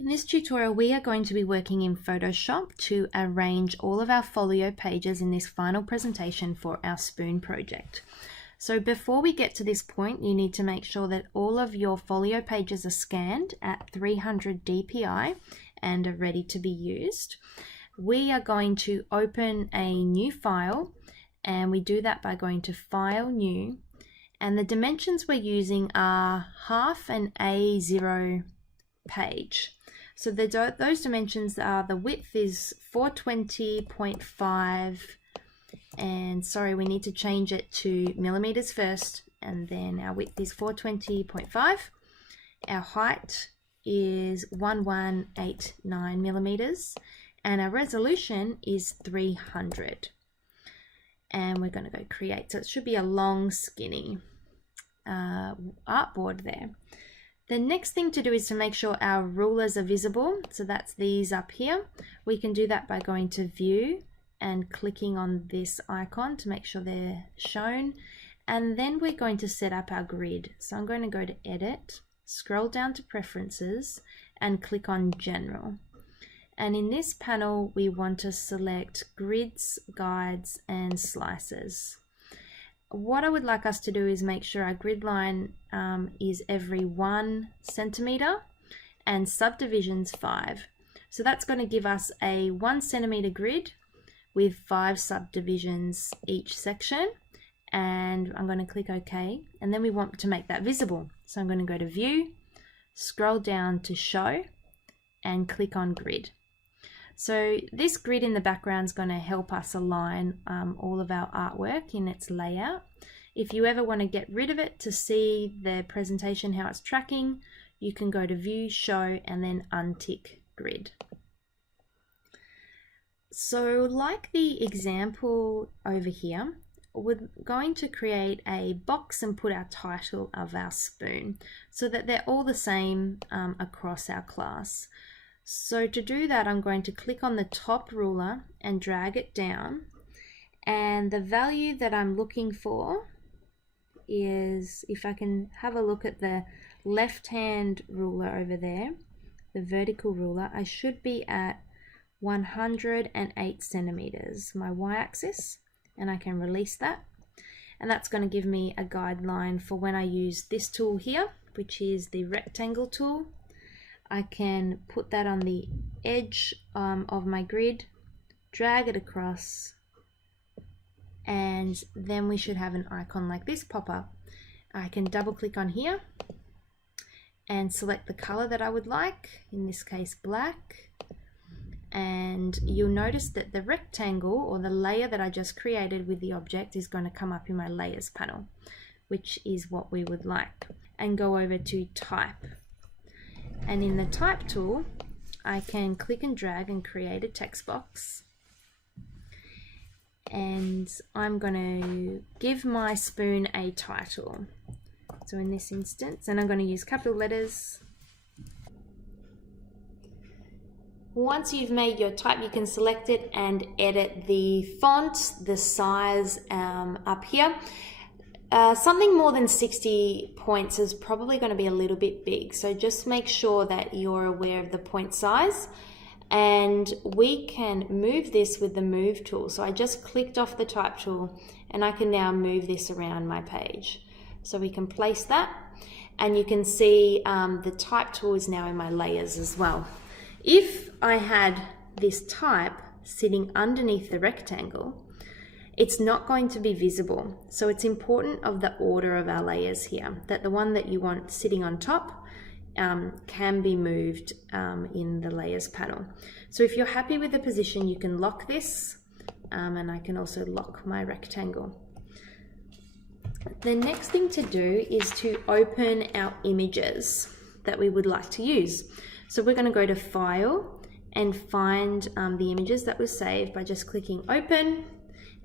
In this tutorial, we are going to be working in Photoshop to arrange all of our folio pages in this final presentation for our spoon project. So before we get to this point, you need to make sure that all of your folio pages are scanned at 300 dpi and are ready to be used. We are going to open a new file, and we do that by going to File, New, and the dimensions we're using are half an A0 page. So those dimensions are, the width is 420.5, and sorry, we need to change it to millimeters first, and then our width is 420.5. Our height is 1189 millimeters, and our resolution is 300. And we're going to go create, so it should be a long skinny artboard there. The next thing to do is to make sure our rulers are visible. So that's these up here. We can do that by going to View and clicking on this icon to make sure they're shown. And then we're going to set up our grid. So I'm going to go to Edit, scroll down to Preferences, and click on General. And in this panel, we want to select Grids, Guides, and Slices. What I would like us to do is make sure our grid line is every 1 centimeter and subdivisions 5. So that's going to give us a 1 centimeter grid with 5 subdivisions each section. And I'm going to click OK. And then we want to make that visible. So I'm going to go to View, scroll down to Show, and click on Grid. So this grid in the background is going to help us align all of our artwork in its layout. If you ever want to get rid of it to see the presentation, how it's tracking, you can go to View, Show, and then untick Grid. So like the example over here, we're going to create a box and put our title of our spoon so that they're all the same across our class. So to do that, I'm going to click on the top ruler and drag it down, and the value that I'm looking for is, if I can have a look at the left hand ruler over there, the vertical ruler, I should be at 108 centimeters, my y-axis, and I can release that, and that's going to give me a guideline for when I use this tool here, which is the rectangle tool. I can put that on the edge of my grid, drag it across, and then we should have an icon like this pop up. I can double click on here and select the color that I would like, in this case black, and you'll notice that the rectangle or the layer that I just created with the object is going to come up in my layers panel, which is what we would like, and go over to Type. And in the Type tool, I can click and drag and create a text box. And I'm going to give my spoon a title. So in this instance, and I'm going to use capital letters. Once you've made your type, you can select it and edit the font, the size up here. Something more than 60 points is probably going to be a little bit big, so just make sure that you're aware of the point size. And we can move this with the Move tool. So I just clicked off the Type tool, and I can now move this around my page. So we can place that, and you can see the Type tool is now in my layers as well. If I had this type sitting underneath the rectangle, it's not going to be visible. So it's important of the order of our layers here, that the one that you want sitting on top can be moved in the layers panel. So if you're happy with the position, you can lock this, and I can also lock my rectangle. The next thing to do is to open our images that we would like to use. So we're going to go to File and find the images that were saved by just clicking Open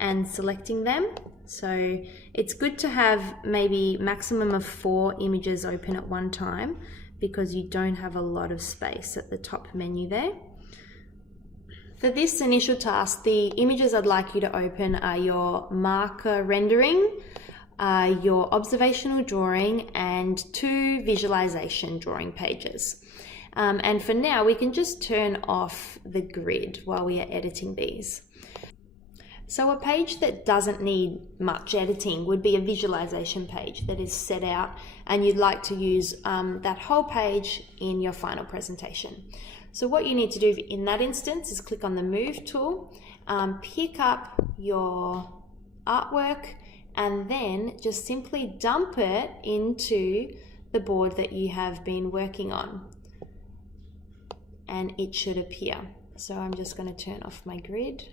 and selecting them. So it's good to have maybe maximum of 4 images open at one time, because you don't have a lot of space at the top menu there. For this initial task, the images I'd like you to open are your marker rendering, your observational drawing and 2 visualization drawing pages. And for now, we can just turn off the grid while we are editing these. So a page that doesn't need much editing would be a visualization page that is set out, and you'd like to use that whole page in your final presentation. So what you need to do in that instance is click on the Move tool, pick up your artwork, and then just simply dump it into the board that you have been working on, and it should appear. So I'm just going to turn off my grid.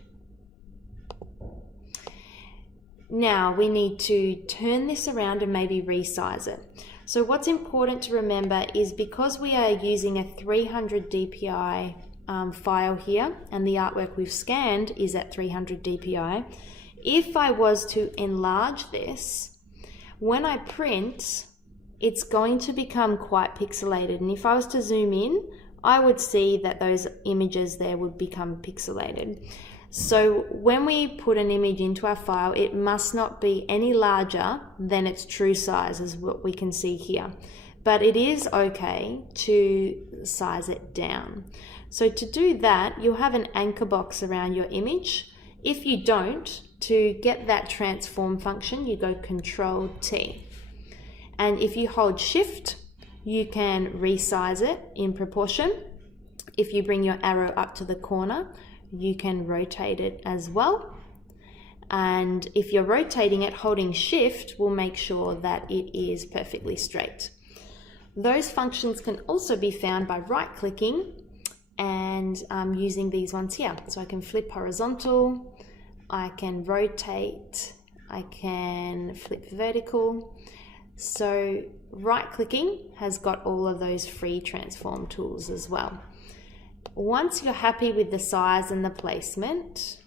Now we need to turn this around and maybe resize it. So what's important to remember is, because we are using a 300 dpi file here, and the artwork we've scanned is at 300 dpi, if I was to enlarge this, when I print, it's going to become quite pixelated. And if I was to zoom in, I would see that those images there would become pixelated. So when we put an image into our file, it must not be any larger than its true size, as what we can see here. But it is okay to size it down. So to do that, you'll have an anchor box around your image. If you don't, to get that transform function, you go Control T. And if you hold Shift, you can resize it in proportion. If you bring your arrow up to the corner, you can rotate it as well. And if you're rotating it, holding Shift will make sure that it is perfectly straight. Those functions can also be found by right-clicking and using these ones here. So I can flip horizontal, I can rotate, I can flip vertical. So right-clicking has got all of those free transform tools as well. Once you're happy with the size and the placement,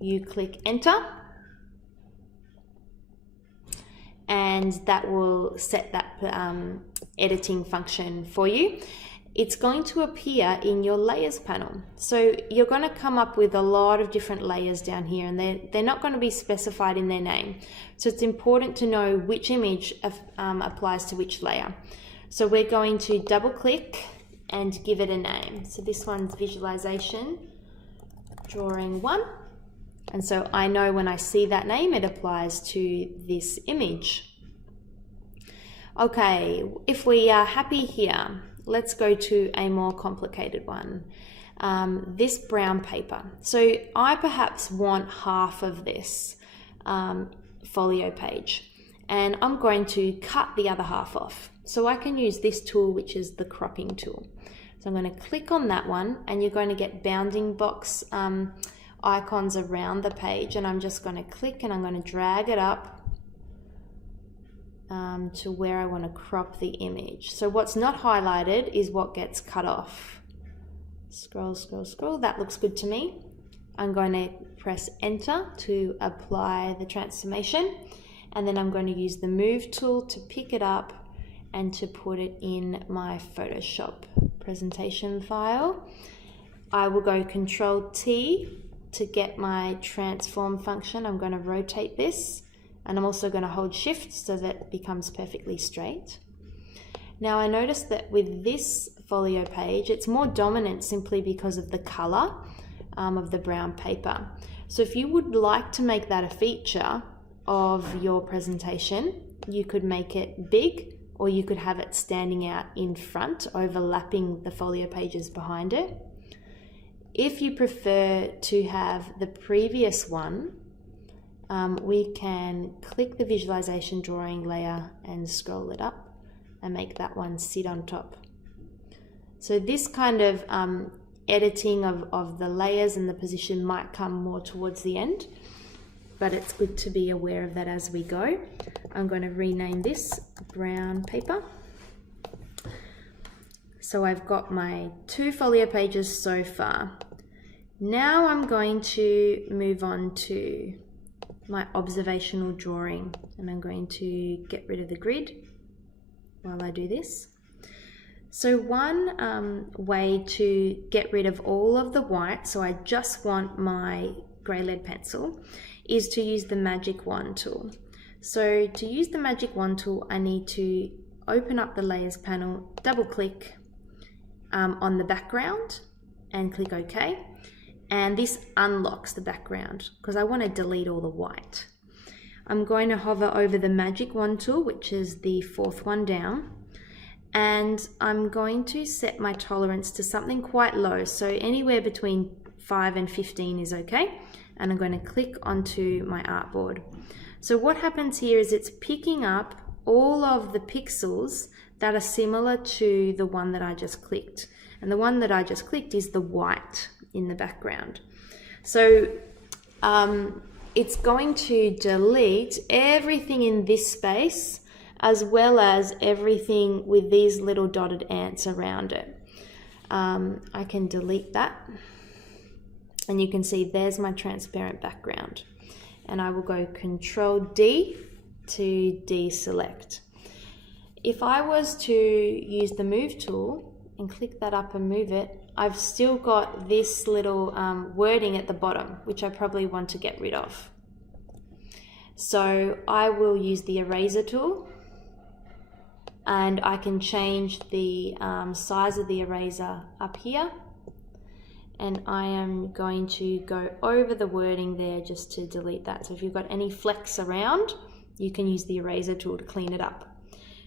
you click Enter, and that will set that editing function for you. It's going to appear in your layers panel. So you're going to come up with a lot of different layers down here, and they're not going to be specified in their name. So it's important to know which image applies to which layer. So we're going to double click and give it a name. So this one's Visualization Drawing 1. And so I know when I see that name, it applies to this image. Okay, if we are happy here, let's go to a more complicated one. This brown paper. So I perhaps want half of this folio page, and I'm going to cut the other half off. So I can use this tool, which is the cropping tool. So I'm going to click on that one, and you're going to get bounding box icons around the page, and I'm just going to click and I'm going to drag it up to where I want to crop the image. So what's not highlighted is what gets cut off. Scroll, scroll, scroll. That looks good to me. I'm going to press Enter to apply the transformation, and then I'm going to use the Move tool to pick it up and to put it in my Photoshop presentation file. I will go Control T to get my transform function. I'm going to rotate this, and I'm also going to hold Shift so that it becomes perfectly straight. Now I noticed that with this folio page, it's more dominant simply because of the color of the brown paper. So if you would like to make that a feature of your presentation, you could make it big, or you could have it standing out in front, overlapping the folio pages behind it. If you prefer to have the previous one, we can click the visualization drawing layer and scroll it up and make that one sit on top. So this kind of editing of the layers and the position might come more towards the end, but it's good to be aware of that as we go. I'm going to rename this brown paper. So I've got my 2 folio pages so far. Now I'm going to move on to my observational drawing, and I'm going to get rid of the grid while I do this. So one way to get rid of all of the white, so I just want my grey lead pencil, is to use the magic wand tool. So to use the magic wand tool, I need to open up the layers panel, double click on the background and click OK. And this unlocks the background because I want to delete all the white. I'm going to hover over the magic wand tool, which is the fourth one down, and I'm going to set my tolerance to something quite low, so anywhere between 5 and 15 is okay, and I'm going to click onto my artboard. So what happens here is it's picking up all of the pixels that are similar to the one that I just clicked, and the one that I just clicked is the white in the background. So it's going to delete everything in this space as well as everything with these little dotted ants around it. I can delete that, and you can see there's my transparent background, and I will go Control D to deselect. If I was to use the move tool and click that up and move it, I've still got this little wording at the bottom, which I probably want to get rid of. So I will use the eraser tool, and I can change the size of the eraser up here, and I am going to go over the wording there just to delete that. So if you've got any flecks around, you can use the eraser tool to clean it up.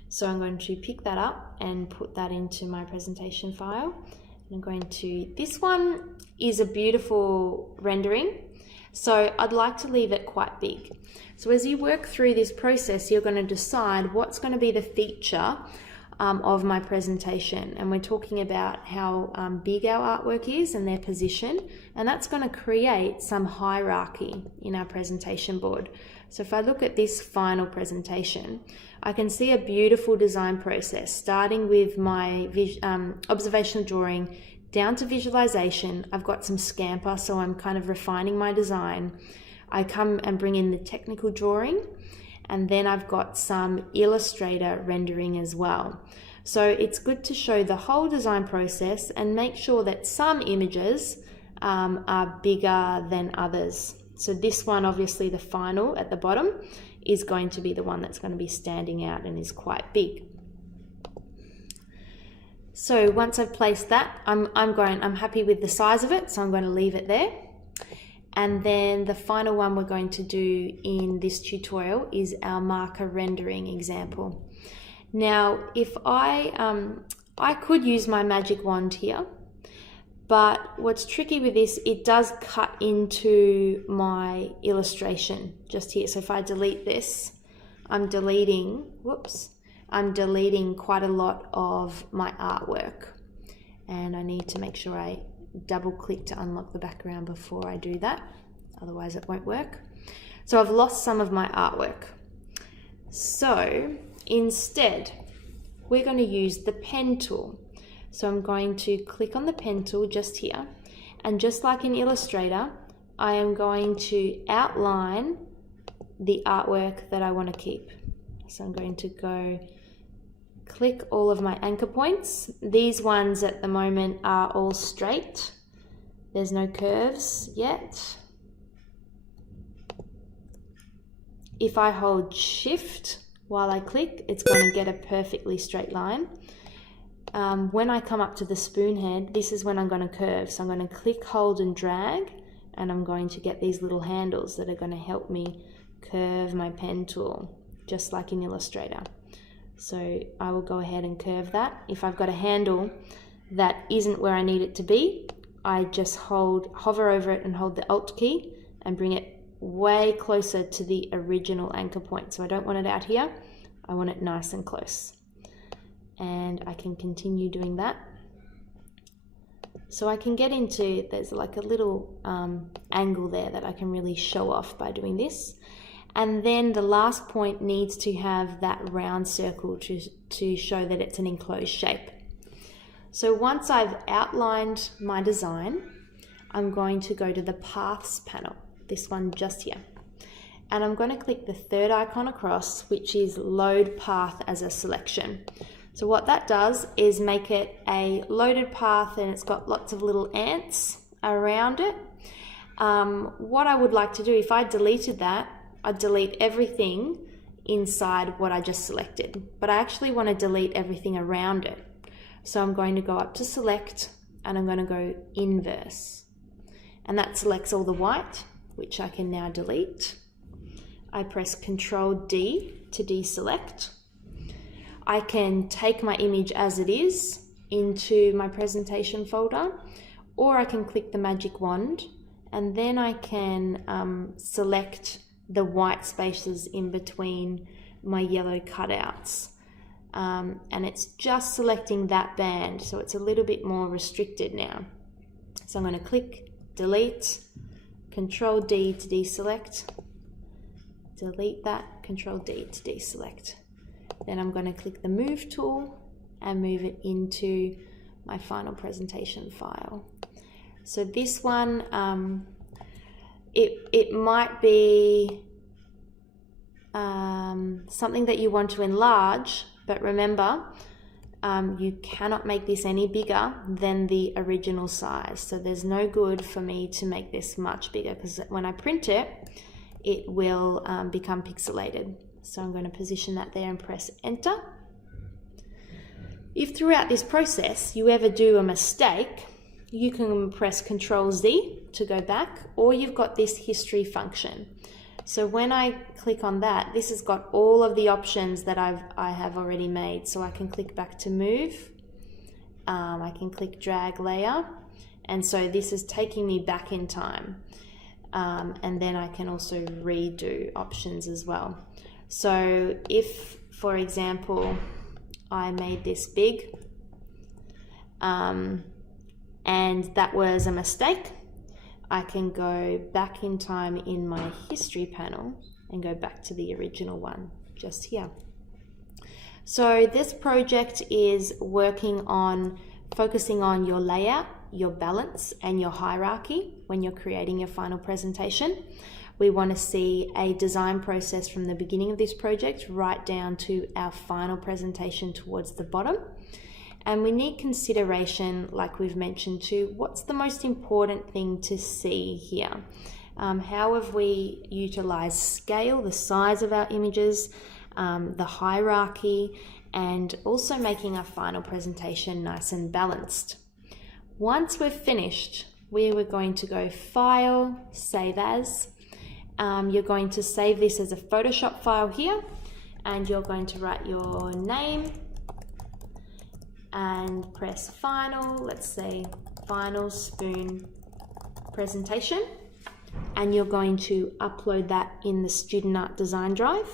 So I'm going to pick that up and put that into my presentation file. I'm going to, this one is a beautiful rendering, so I'd like to leave it quite big. So as you work through this process, you're going to decide what's going to be the feature of my presentation, and we're talking about how big our artwork is and their position, and that's going to create some hierarchy in our presentation board. So if I look at this final presentation, I can see a beautiful design process starting with my observational drawing down to visualization. I've got some scamper, so I'm kind of refining my design. I come and bring in the technical drawing, and then I've got some Illustrator rendering as well. So it's good to show the whole design process and make sure that some images are bigger than others. So this one, obviously the final at the bottom, is going to be the one that's going to be standing out and is quite big. So once I've placed that, I'm happy with the size of it, so I'm going to leave it there. And then the final one we're going to do in this tutorial is our marker rendering example. Now, if I could use my magic wand here, but what's tricky with this, it does cut into my illustration just here. So if I delete this, I'm deleting quite a lot of my artwork. And I need to make sure I double click to unlock the background before I do that, otherwise it won't work. So I've lost some of my artwork. So instead, we're going to use the pen tool. So I'm going to click on the pen tool just here, and just like in Illustrator, I am going to outline the artwork that I want to keep. So I'm going to go click all of my anchor points. These ones at the moment are all straight. There's no curves yet. If I hold Shift while I click, it's going to get a perfectly straight line. When I come up to the spoon head, this is when I'm going to curve. So I'm going to click, hold and drag, and I'm going to get these little handles that are going to help me curve my pen tool, just like in Illustrator. So I will go ahead and curve that. If I've got a handle that isn't where I need it to be, I just hover over it and hold the Alt key and bring it way closer to the original anchor point. So I don't want it out here, I want it nice and close. And I can continue doing that. So I can get into, there's like a little angle there that I can really show off by doing this. And then the last point needs to have that round circle to show that it's an enclosed shape. So once I've outlined my design, I'm going to go to the Paths panel, this one just here. And I'm going to click the third icon across, which is Load Path as a selection. So what that does is make it a loaded path, and it's got lots of little ants around it. what I would like to do, if I deleted that, I'd delete everything inside what I just selected, but I actually want to delete everything around it. So I'm going to go up to select and I'm going to go inverse, and that selects all the white, which I can now delete. I press Ctrl D to deselect. I can take my image as it is into my presentation folder, or I can click the magic wand and then I can select the white spaces in between my yellow cutouts. And it's just selecting that band, so it's a little bit more restricted now. So I'm going to click delete, Ctrl D to deselect, delete that, Ctrl D to deselect. Then I'm going to click the move tool and move it into my final presentation file. So this one, it might be something that you want to enlarge, but remember, you cannot make this any bigger than the original size. So there's no good for me to make this much bigger, because when I print it, it will become pixelated. So I'm going to position that there and press enter. If throughout this process you ever do a mistake, you can press Ctrl Z to go back, or you've got this history function. So when I click on that, this has got all of the options that I have already made. So I can click back to move, I can click drag layer, and so this is taking me back in time. And then I can also redo options as well. So if, for example, I made this big and that was a mistake, I can go back in time in my history panel and go back to the original one just here. So this project is working on focusing on your layout, your balance, and your hierarchy when you're creating your final presentation. We want to see a design process from the beginning of this project right down to our final presentation towards the bottom. And we need consideration, like we've mentioned too, what's the most important thing to see here? How have we utilized scale, the size of our images, the hierarchy, and also making our final presentation nice and balanced. Once we're finished, we were going to go File, Save As. You're going to save this as a Photoshop file here, and you're going to write your name and press Final. Let's say Final Spoon Presentation, and you're going to upload that in the Student Art Design drive.